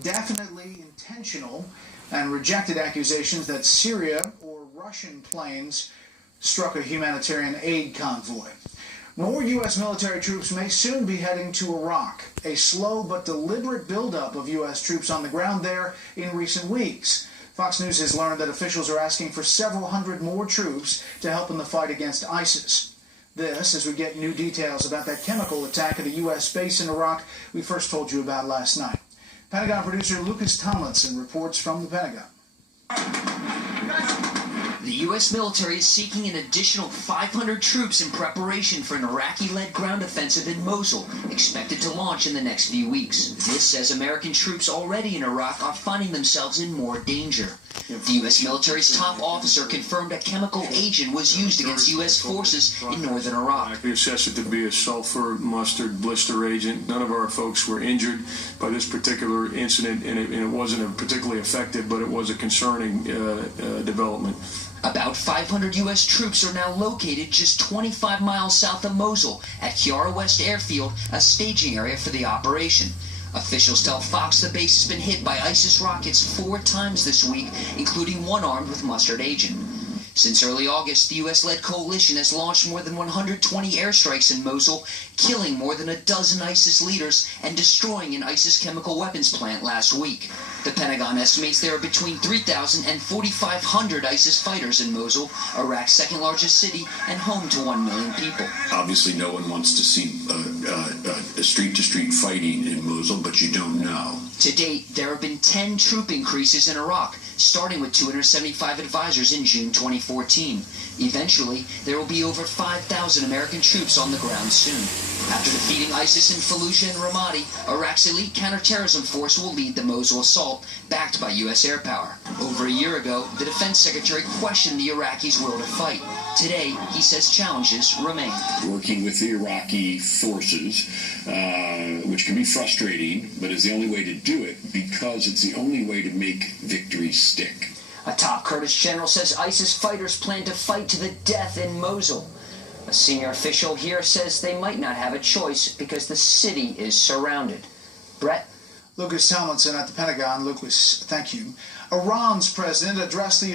definitely intentional and rejected accusations that Syria or Russian planes struck a humanitarian aid convoy. More U.S. military troops may soon be heading to Iraq, a slow but deliberate buildup of U.S. troops on the ground there in recent weeks. Fox News has learned that officials are asking for several hundred more troops to help in the fight against ISIS. This, as we get new details about that chemical attack at a U.S. base in Iraq we first told you about last night. Pentagon producer Lucas Tomlinson reports from the Pentagon. The U.S. military is seeking an additional 500 troops in preparation for an Iraqi-led ground offensive in Mosul, expected to launch in the next few weeks. This says American troops already in Iraq are finding themselves in more danger. The U.S. military's top officer confirmed a chemical agent was used against U.S. forces in northern Iraq. We assessed it to be a sulfur mustard blister agent. None of our folks were injured by this particular incident, and it wasn't particularly effective, but it was a concerning development. About 500 U.S. troops are now located just 25 miles south of Mosul at Khiara West Airfield, a staging area for the operation. Officials tell Fox the base has been hit by ISIS rockets 4 times this week, including one armed with mustard agent. Since early August, the U.S.-led coalition has launched more than 120 airstrikes in Mosul, killing more than a dozen ISIS leaders and destroying an ISIS chemical weapons plant last week. The Pentagon estimates there are between 3,000 and 4,500 ISIS fighters in Mosul, Iraq's second-largest city and home to 1 million people. Obviously, no one wants to see street-to-street fighting in Mosul, but you don't know. To date, there have been 10 troop increases in Iraq, starting with 275 advisors in June 2014. Eventually, there will be over 5,000 American troops on the ground soon. After defeating ISIS in Fallujah and Ramadi, Iraq's elite counterterrorism force will lead the Mosul assault, backed by U.S. air power. Over a year ago, the defense secretary questioned the Iraqis' will to fight. Today, he says challenges remain. Working with the Iraqi forces, which can be frustrating, but is the only way to do it because it's the only way to make victory stick. A top Kurdish general says ISIS fighters plan to fight to the death in Mosul. A senior official here says they might not have a choice because the city is surrounded. Brett? Lucas Tomlinson at the Pentagon. Lucas, thank you. Iran's president addressed the